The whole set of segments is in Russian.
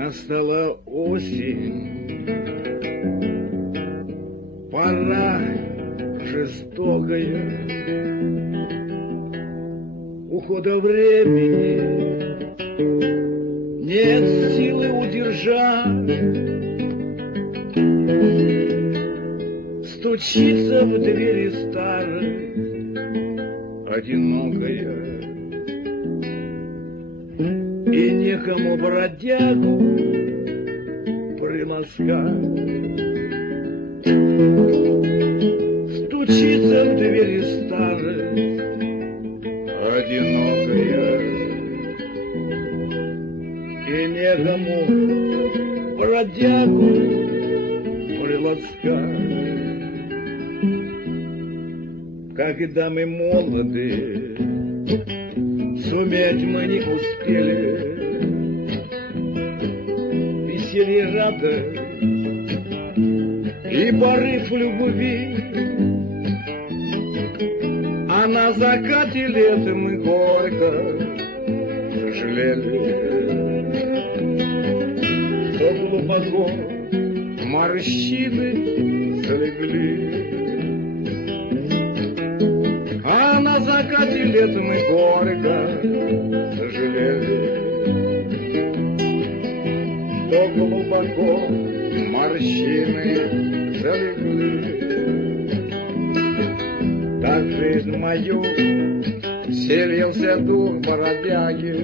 Настала осень, пора жестокая ухода времени, нет силы удержать. Стучится в двери старость одинокая, и некому бродягу приласкать. Стучится в двери старость одинокая, и некому бродягу приласкать. Когда мы молоды, суметь мы не успели веселье, радость и порыв любви, а на закате лета мы горько сожалели, что глубоко морщины залегли. А на закате лета мы горько сожалели, что глубоко морщины залегли. Так жизнь мою вселился дух бродяги,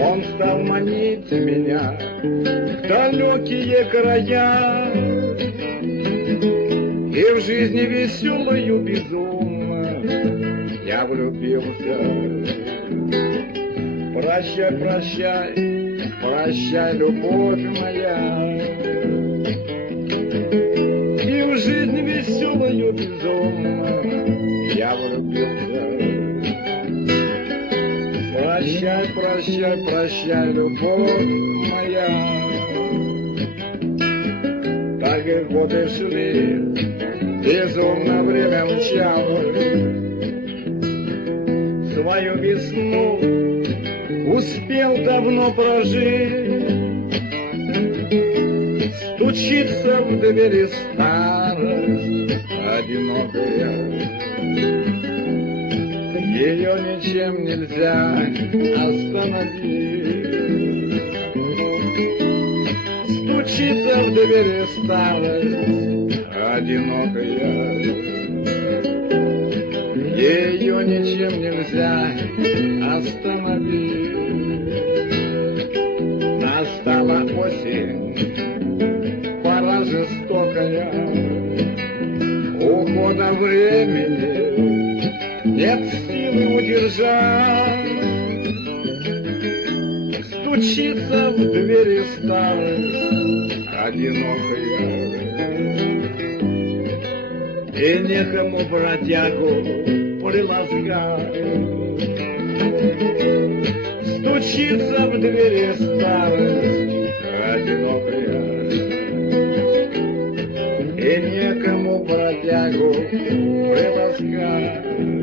он стал манить меня в далекие края. И в жизни веселую безумно я влюбился. Прощай, прощай, прощай, любовь моя. И в жизни веселую безумно я влюбился. Прощай, прощай, прощай, любовь моя. Так и годы шли, безумно время мчало, свою весну успел давно прожить. Стучится в двери старость одинокая, ее ничем нельзя остановить. Стучится в двери старость одинокая, ее ничем нельзя остановить. Настала осень, пора жестокая ухода времени, нет силы удержать. Стучится в двери старость одинокая, и некому бродягу приласкать. Стучится в двери старость одинокая, и некому бродягу приласкать.